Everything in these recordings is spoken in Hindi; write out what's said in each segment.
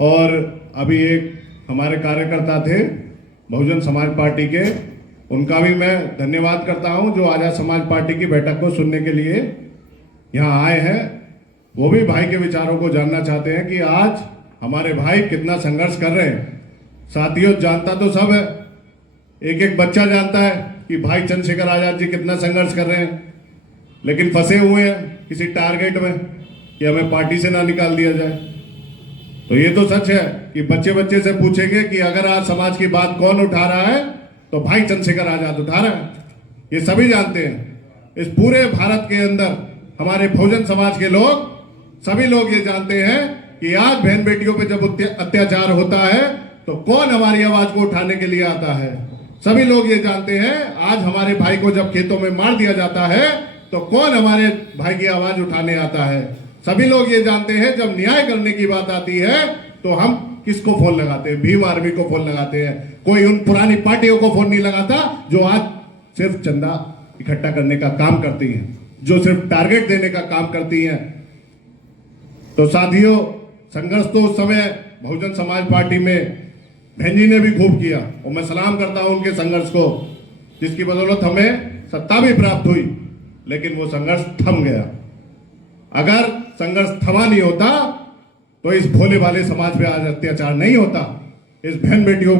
और अभी एक हमारे कार्यकर्ता थे बहुजन समाज पार्टी के, उनका भी मैं धन्यवाद करता हूं जो आजाद समाज पार्टी की बैठक को सुनने के लिए यहाँ आए हैं। वो भी भाई के विचारों को जानना चाहते हैं कि आज हमारे भाई कितना संघर्ष कर रहे हैं। साथियों, जानता तो सब है, एक एक बच्चा जानता है कि भाई चंद्रशेखर आजाद जी कितना संघर्ष कर रहे हैं, लेकिन फंसे हुए हैं किसी टारगेट में कि हमें पार्टी से ना निकाल दिया जाए। तो ये तो सच है कि बच्चे बच्चे से पूछेंगे कि अगर आज समाज की बात कौन उठा रहा है तो भाई चंद्रशेखर आजाद उठा रहा है। ये सभी जानते हैं। इस पूरे भारत के अंदर हमारे बहुजन समाज के लोग, सभी लोग ये जानते हैं कि आज बहन बेटियों पे जब अत्याचार होता है तो कौन हमारी आवाज को उठाने के लिए आता है। सभी लोग ये जानते हैं आज हमारे भाई को जब खेतों में मार दिया जाता है तो कौन हमारे भाई की आवाज उठाने आता है। सभी लोग ये जानते हैं जब न्याय करने की बात आती है तो हम किसको फोन लगाते हैं? भीम आर्मी को फोन लगाते हैं। कोई उन पुरानी पार्टियों को फोन नहीं लगाता जो आज सिर्फ चंदा इकट्ठा करने का काम करती हैं, जो सिर्फ टारगेट देने का काम करती हैं। तो साथियों, संघर्ष तो उस समय बहुजन समाज पार्टी में बहन जी ने भी खूब किया और मैं सलाम करता हूं उनके संघर्ष को, जिसकी बदौलत हमें सत्ता भी प्राप्त हुई, लेकिन वो संघर्ष थम गया। अगर संघर्ष थमा नहीं होता तो इस भोले भाले समाज पे आज अत्याचार नहीं होता। इस बहन बेटियों,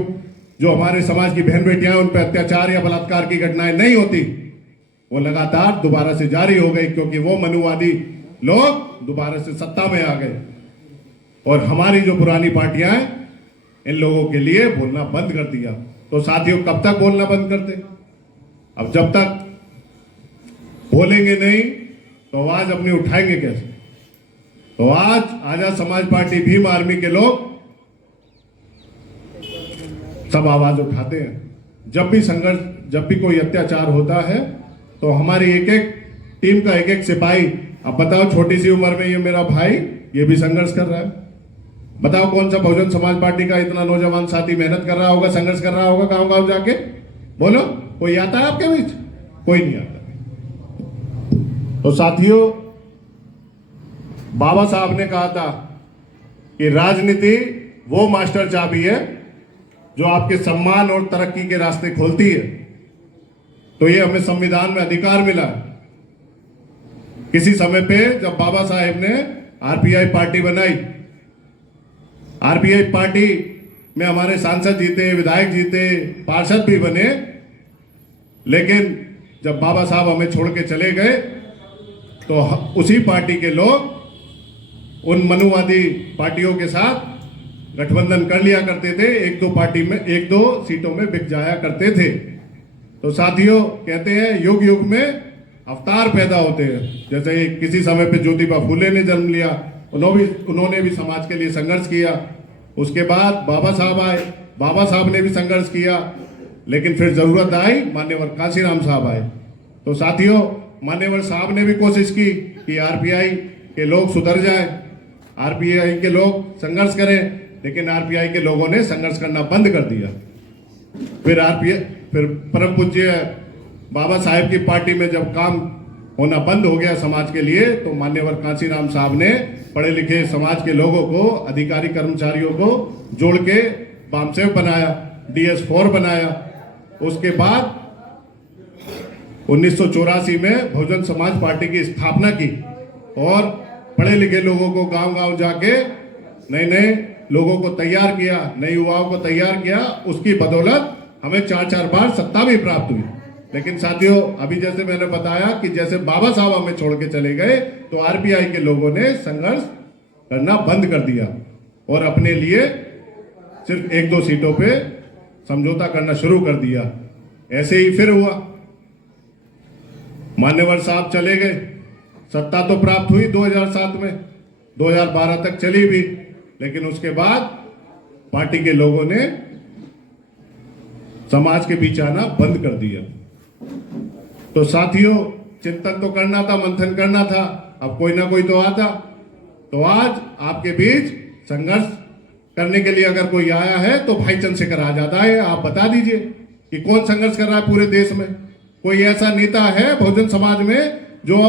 जो हमारे समाज की बहन बेटियां हैं, उन पर अत्याचार या बलात्कार की घटनाएं नहीं होती। वो लगातार दोबारा से जारी हो गई क्योंकि वो मनुवादी लोग दोबारा से सत्ता में आ गए और हमारी जो पुरानी पार्टियां हैं इन लोगों के लिए बोलना बंद कर दिया। तो साथियों, कब तक बोलना बंद करते? अब जब तक बोलेंगे नहीं तो आवाज अपनी उठाएंगे कैसे? तो आज आजाद समाज पार्टी, भीम आर्मी के लोग सब आवाज उठाते हैं। जब भी संघर्ष, जब भी कोई अत्याचार होता है तो हमारी एक एक टीम का एक एक सिपाही, अब बताओ छोटी सी उम्र में ये मेरा भाई ये भी संघर्ष कर रहा है। बताओ कौन सा बहुजन समाज पार्टी का इतना नौजवान साथी मेहनत कर रहा होगा, संघर्ष कर रहा होगा गांव गांव जाके? बोलो, कोई आता है आपके बीच? कोई नहीं आता। तो साथियों, बाबा साहब ने कहा था कि राजनीति वो मास्टर चाबी है जो आपके सम्मान और तरक्की के रास्ते खोलती है। तो ये हमें संविधान में अधिकार मिला है। किसी समय पे जब बाबा साहेब ने आरपीआई पार्टी बनाई, आरपीआई पार्टी में हमारे सांसद जीते, विधायक जीते, पार्षद भी बने, लेकिन जब बाबा साहब हमें छोड़ के चले गए तो उसी पार्टी के लोग उन मनुवादी पार्टियों के साथ गठबंधन कर लिया करते थे, एक दो सीटों में बिक जाया करते थे। तो साथियों, कहते हैं युग युग में अवतार पैदा होते हैं। जैसे किसी समय पे ज्योतिबा फूले ने जन्म लिया, उन्होंने भी समाज के लिए संघर्ष किया। उसके बाद बाबा साहब आए, बाबा साहब ने भी संघर्ष किया, लेकिन फिर जरूरत आई, मान्यवर कांशीराम साहब आए। तो साथियों, मान्यवर साहब ने भी कोशिश की कि आरपीआई के लोग सुधर जाएं, आरपीआई के लोग संघर्ष करें, लेकिन आरपीआई के लोगों ने संघर्ष करना बंद कर दिया। फिर परम पूज्य बाबा साहेब की पार्टी में जब काम होना बंद हो गया समाज के लिए, तो मान्यवर कांशीराम साहब ने पढ़े लिखे समाज के लोगों को, अधिकारी कर्मचारियों को जोड़ के बामसेव बनाया, DS4 बनाया। उसके बाद 1984 में बहुजन समाज पार्टी की स्थापना की और पढ़े लिखे लोगों को गांव गांव जाके नए नए लोगों को तैयार किया, नए युवाओं को तैयार किया। उसकी बदौलत हमें 4-4 बार सत्ता भी प्राप्त हुई। लेकिन साथियों, अभी जैसे मैंने बताया कि जैसे बाबा साहब हमें छोड़ के चले गए तो आरपीआई के लोगों ने संघर्ष करना बंद कर दिया और अपने लिए सिर्फ 1-2 सीटों पे समझौता करना शुरू कर दिया। ऐसे ही फिर हुआ, मान्यवर साहब चले गए, सत्ता तो प्राप्त हुई 2007 में, 2012 तक चली भी, लेकिन उसके बाद पार्टी के लोगों ने समाज के बीच आना बंद कर दिया। तो साथियों, चिंतन तो करना था, मंथन करना था, अब कोई ना कोई तो आता। तो आज आपके बीच संघर्ष करने के लिए अगर कोई आया है तो भाई चंद्रशेखर आजाद आए। आप बता दीजिए कि कौन संघर्ष कर रहा है पूरे देश में? कोई ऐसा नेता है बहुजन समाज में जो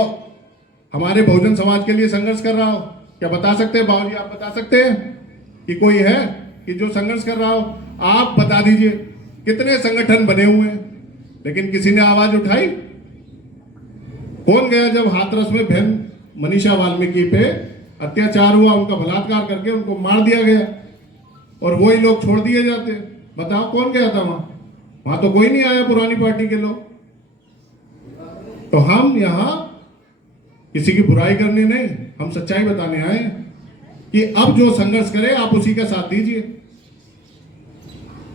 हमारे बहुजन समाज के लिए संघर्ष कर रहा हो? क्या बता सकते हैं बाबूजी? आप बता सकते हैं? कि कोई है कि जो संघर्ष कर रहा हो? आप बता दीजिए कितने संगठन बने हुए हैं, लेकिन किसी ने आवाज उठाई? कौन गया जब हाथरस में बहन मनीषा वाल्मीकि पे अत्याचार हुआ, उनका बलात्कार करके उनको मार दिया गया और वही लोग छोड़ दिए जाते? बताओ कौन गया था वहां? वहां तो कोई नहीं आया पुरानी पार्टी के लोग। तो हम यहां किसी की बुराई करने नहीं, हम सच्चाई बताने आए कि अब जो संघर्ष करे आप उसी का साथ दीजिए,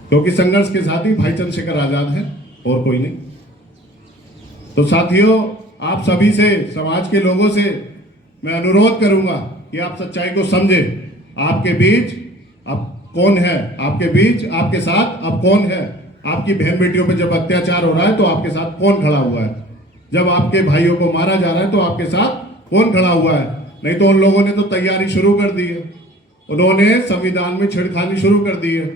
क्योंकि संघर्ष के साथ ही भाई चंद्रशेखर आजाद है और कोई नहीं। तो साथियों, आप सभी से, समाज के लोगों से मैं अनुरोध करूंगा कि आप सच्चाई को समझें। आपके बीच अब कौन है? आपके बीच, आपके साथ अब कौन है? आपकी बहन बेटियों पे जब अत्याचार हो रहा है तो आपके साथ कौन खड़ा हुआ है? जब आपके भाइयों को मारा जा रहा है तो आपके साथ कौन खड़ा हुआ है? नहीं तो उन लोगों ने तो तैयारी शुरू कर दी है, उन्होंने संविधान में छेड़खानी शुरू कर दी है।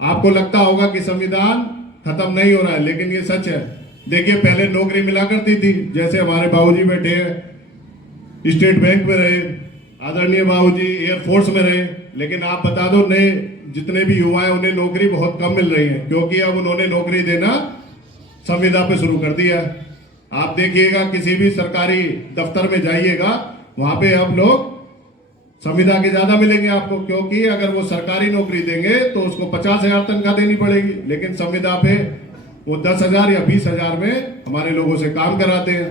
आपको लगता होगा कि संविधान खत्म नहीं हो रहा है, लेकिन ये सच है। देखिए, पहले नौकरी मिला करती थी, जैसे हमारे बाबूजी बैठे हैं, स्टेट बैंक में रहे, आदरणीय बाबूजी एयरफोर्स में रहे, लेकिन आप बता दो नए जितने भी युवा हैं उन्हें नौकरी बहुत कम मिल रही है, क्योंकि अब उन्होंने नौकरी देना संविदा पे शुरू कर दिया। आप देखिएगा, किसी भी सरकारी दफ्तर में जाइएगा, वहां पे अब लोग संविदा के ज्यादा मिलेंगे आपको, क्योंकि अगर वो सरकारी नौकरी देंगे तो उसको 50,000 तनख्वाह देनी पड़ेगी, लेकिन संविदा पे वो 10,000 या 20,000 में हमारे लोगों से काम कराते हैं।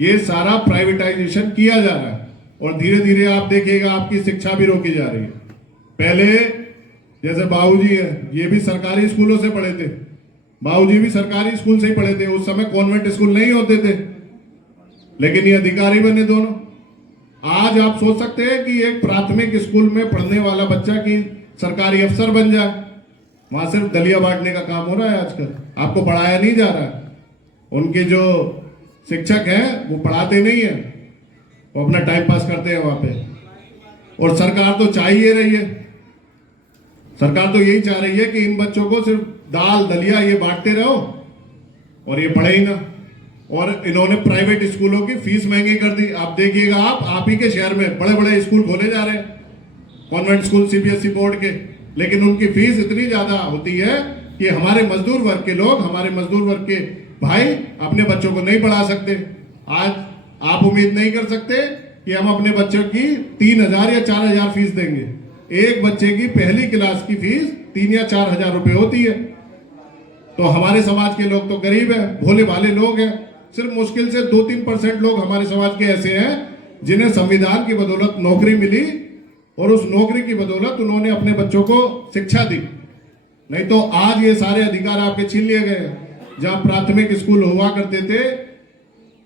ये सारा प्राइवेटाइजेशन किया जा रहा है और धीरे धीरे आप देखिएगा आपकी शिक्षा भी रोकी जा रही है। पहले जैसे बाबूजी है, ये भी सरकारी स्कूलों से पढ़े थे, बाबूजी भी सरकारी स्कूल से ही पढ़े थे। उस समय कॉन्वेंट स्कूल नहीं होते थे, लेकिन ये अधिकारी बने दोनों। आज आप सोच सकते हैं कि एक प्राथमिक स्कूल में पढ़ने वाला बच्चा की सरकारी अफसर बन जाए। वहां सिर्फ दलिया बांटने का काम हो रहा है आजकल, आपको पढ़ाया नहीं जा रहा है। उनके जो शिक्षक हैं वो पढ़ाते नहीं है, वो अपना टाइम पास करते हैं वहां पे। और सरकार तो चाह ही रही है, सरकार तो यही चाह रही है कि इन बच्चों को सिर्फ दाल दलिया ये बांटते रहो और ये पढ़े ही ना। और इन्होंने प्राइवेट स्कूलों की फीस महंगी कर दी। आप देखिएगा, आप ही के शहर में बड़े बड़े स्कूल खोले जा रहे हैं, कॉन्वेंट स्कूल सीबीएसई बोर्ड के, लेकिन उनकी फीस इतनी ज्यादा होती है कि हमारे मजदूर वर्ग के लोग, हमारे मजदूर वर्ग के भाई अपने बच्चों को नहीं पढ़ा सकते। आज आप उम्मीद नहीं कर सकते कि हम अपने बच्चों की 3,000 या 4,000 फीस देंगे। एक बच्चे की पहली क्लास की फीस 3 या 4,000 रुपए होती है। तो हमारे समाज के लोग तो गरीब है, भोले भाले लोग हैं। सिर्फ मुश्किल से 2-3% लोग हमारे समाज के ऐसे हैं जिन्हें संविधान की बदौलत नौकरी मिली और उस नौकरी की बदौलत उन्होंने अपने बच्चों को शिक्षा दी। नहीं तो आज ये सारे अधिकार आपके छीन लिए गए। जहां प्राथमिक स्कूल हुआ करते थे,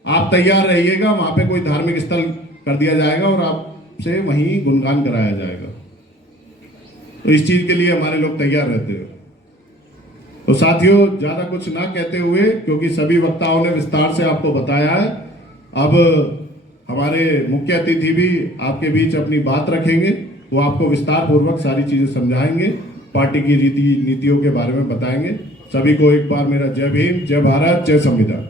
आप तैयार रहिएगा, वहां पे कोई धार्मिक स्थल कर दिया जाएगा और आपसे वहीं गुणगान कराया जाएगा। तो इस चीज के लिए हमारे लोग तैयार रहते हैं। तो साथियों, ज्यादा कुछ ना कहते हुए, क्योंकि सभी वक्ताओं ने विस्तार से आपको बताया है, अब हमारे मुख्य अतिथि भी आपके बीच अपनी बात रखेंगे। वो आपको विस्तार पूर्वक सारी चीजें समझाएंगे, पार्टी की रीति नीतियों के बारे में बताएंगे। सभी को एक बार मेरा जय भीम, जय भारत, जय संविधान।